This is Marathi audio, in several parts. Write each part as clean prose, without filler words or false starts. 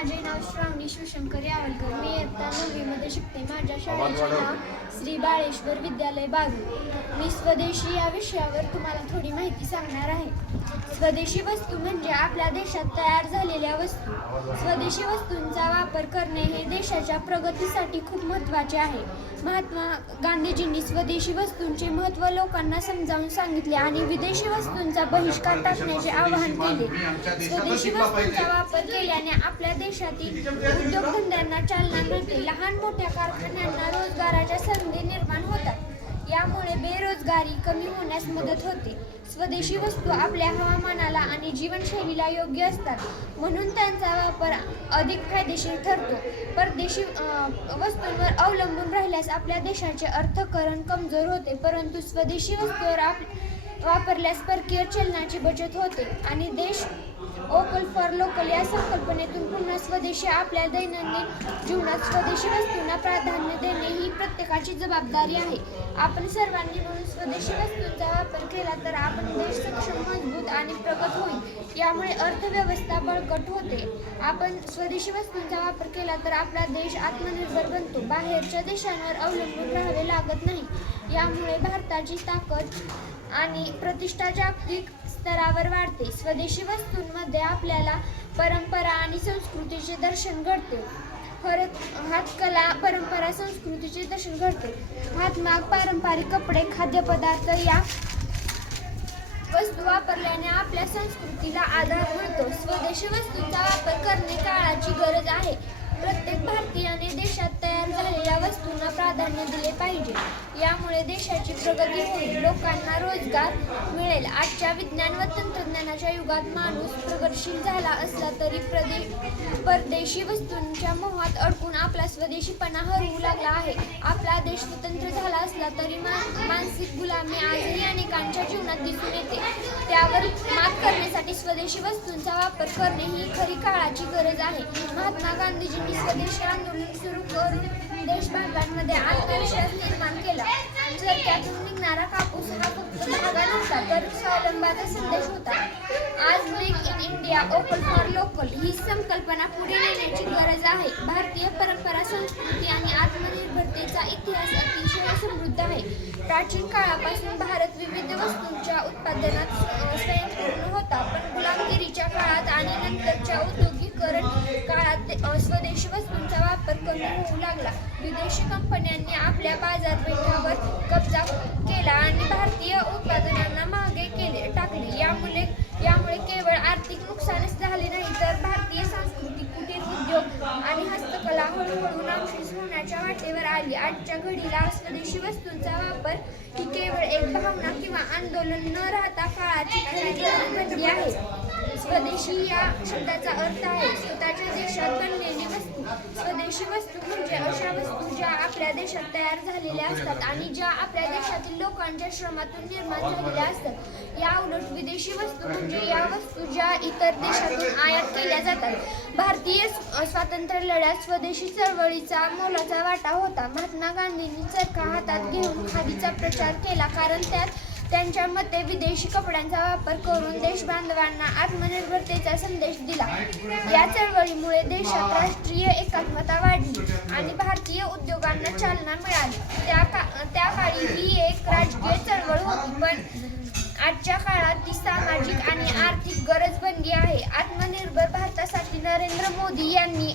माझे नाव श्रावणी शिवशंकर यावलकर. मी इयत्ता 9वीमध्ये शिकते. माझ्या शाळेचे नाव श्री बाळेश्वर विद्यालय बागल. मी स्वदेशी या विषयावर तुम्हाला थोडी माहिती सांगणार आहे. स्वदेशी वस्तू म्हणजे आपल्या देशात तयार झालेल्या वस्तू. स्वदेशी वस्तूंचा वापर करणे हे देशाच्या प्रगतीसाठी खूप महत्त्वाचे आहे. महात्मा गांधीजींनी स्वदेशी वस्तूंचे महत्त्व लोकांना समजावून सांगितले आणि विदेशी वस्तूंचा बहिष्कार टाकण्याचे आवाहन केले. स्वदेशी वस्तूंचा वापर केल्याने आपल्या देशातील उद्योगधंद्यांना चालना मिळते. लहान मोठ्या कारखान्यांना रोजगाराच्या संधी निर्माण होतात. यामुळे बेरोजगारी कमी होण्यास मदत होते. स्वदेशी वस्तू आपल्या हवामानाला आणि जीवनशैलीला योग्य असतात, म्हणून त्यांचा वापर अधिक फायदेशीर ठरतो. परदेशी वस्तूंवर अवलंबून राहिल्यास आपल्या देशाचे अर्थकारण कमजोर होते, परंतु स्वदेशी वस्तूवर वापरल्यास परकीय चलनाची बचत होते आणि देश वोकल फॉर लोकल या संकल्पनेतून पुन्हा स्वदेशी आपल्या दैनंदिन जीवनात स्वदेशी वस्तूंना प्राधान्य देणे ही प्रत्येकाची जबाबदारी आहे. आपण सर्वांनी मिळून स्वदेशी वस्तूंचा वापर केला तर आपण देश सक्षम, मजबूत आणि प्रगत होईल. यामुळे अर्थव्यवस्था बळकट होते. आपण स्वदेशी वस्तूंचा वापर केला तर आपला देश आत्मनिर्भर बनतो. बाहेरच्या देशांवर अवलंबून राहावे लागत नाही. यामुळे भारताची ताकद आणि प्रतिष्ठा जागतिक स्तरावर वाढते. स्वदेशी वस्तूंमध्ये आपल्याला परंपरा आणि संस्कृतीचे दर्शन घडते. हातकला परंपरा संस्कृतीचे दर्शन घडते. हातमाग पारंपरिक कपडे, खाद्यपदार्थ या वस्तू वापरल्याने आपल्या संस्कृतीला आधार मिळतो. स्वदेशी वस्तूंचा वापर करणे काळाची गरज आहे. प्रत्येक भारतीयाने देशात तयार झालेल्या वस्तूंना प्राधान्य दिले पाहिजे. यामुळे देशाची प्रगती होईल, लोकांना रोजगार मिळेल. आजच्या विज्ञान व तंत्रज्ञानाच्या युगात माणूस प्रगतशील झाला असला तरी परदेशी वस्तूंच्या मोहात अडकून आपला स्वदेशीपणा हरवू लागला आहे. आपला देश स्वतंत्र झाला असला तरी मानसिक गुलामी आजही अनेकांच्या जीवनात दिसून येते. त्यावर मात करण्यासाठी स्वदेशी वस्तूंचा वापर करणे ही खरी काळाची गरज आहे. महात्मा गांधीजींनी स्वदेशी आंदोलन सुरू करून देशबांधवांमध्ये आत्मविश्वास निर्माण केला. चरख्यातून निघणारा कापूस हा फक्त धागा नव्हता, तर स्वावलंबनाचा संदेश होता. आज make in India, vocal for local ही संकल्पना पुढे नेण्याची गरज आहे. भारतीय परंपरा, संस्कृती आणि आत्मनिर्भरतेचा इतिहास अतिशय समृद्ध आहे. प्राचीन काळापासून भारत विविध वस्तूंच्या उत्पादनात स्वयंपूर्ण होता, पण गुलामगिरीच्या काळात आणि नंतरच्या औद्योगिकीकरण काळात स्वदेशी वस्तूंचा वापर कमी होऊ लागला. विदेशी कंपन्यांनी आपल्या बाजारपेठावर कब्जा केला आणि भारतीय उत्पादनांना महागे टाकले. यामुळे केवळ आर्थिक नुकसानच झाले नाही, तर भारतीय संस्कृती, कुटीर उद्योग आणि हस्तकला हळूहळू नामशेष होण्याच्या वाटेवर आली. आजच्या घडीला स्वदेशी वस्तूंचा वापर ही केवळ एक भावना किंवा आंदोलन न राहता काळाची गरज बनली आहे. स्वदेशी या शब्दाचा अर्थ आहे स्वतःच्या देशात बनलेली वस्तू. स्वदेशी वस्तू म्हणजे अशा वस्तू ज्या आपल्या देशात तयार झालेल्या असतात आणि ज्या आपल्या देशातील लोकांच्या श्रमातून निर्माण झालेल्या असतात. या उलट विदेशी वस्तू म्हणजे या वस्तू ज्या इतर देशातून आयात केल्या जातात. भारतीय स्वातंत्र्य लढ्यात स्वदेशी चळवळीचा मोलाचा वाटा होता. महात्मा गांधींनी चरखा हातात घेऊन खादीचा प्रचार केला, कारण त्यांच्या मते विदेशी कपड्यांचा वापर करून देशबांधवांना आत्मनिर्भरतेचा संदेश दिला. या चळवळीमुळे देशात राष्ट्रीय एकात्मता वाढली आणि भारतीय उद्योगांना चालना मिळाली. त्या काळी ही एक राजकीय चळवळ होती, पण आजच्या काळात ती सामाजिक आणि आर्थिक गरज बनली आहे. आत्मनिर्भर भारतासाठी नरेंद्र मोदी यांनी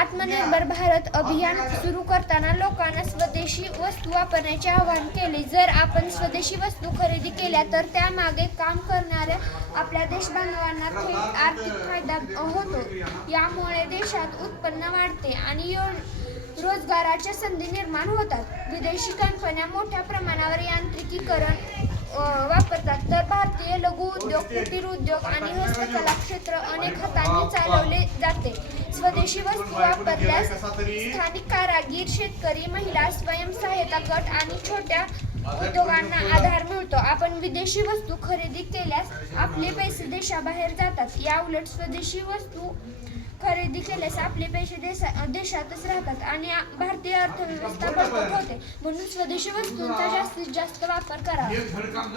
आत्मनिर्भर भारत अभियान सुरू करताना लोकांना स्वदेशी वस्तू वापरण्याचे आवाहन केले. जर आपण स्वदेशी वस्तू खरेदी केल्या तर त्यामागे काम करणाऱ्या आपल्या देशबांधवांना थेट आर्थिक फायदा होतो. यामुळे देशात उत्पन्न वाढते आणि रोजगाराच्या संधी निर्माण होतात. विदेशी कंपन्या मोठ्या प्रमाणावर यांत्रिकीकरण वापरतात, तर भारतीय लघु उद्योग, कुटीर उद्योग आणि हस्तकला क्षेत्र अनेक हातांनी चालवले जाते. स्वदेशी वस्तू वापरल्यास स्थानिक कारागीर, शेतकरी, महिला, स्वयंसहायता गट आणि छोट्या उद्योगांना आधार मिळतो. आपण विदेशी वस्तू खरेदी केल्यास आपले पैसे देशाबाहेर जातात. या उलट स्वदेशी वस्तू खरेदी केल्यास आपले पैसे देशातच राहतात आणि भारतीय अर्थव्यवस्था बळकट होते. म्हणून स्वदेशी वस्तूंचा जास्तीत जास्त वापर करावा.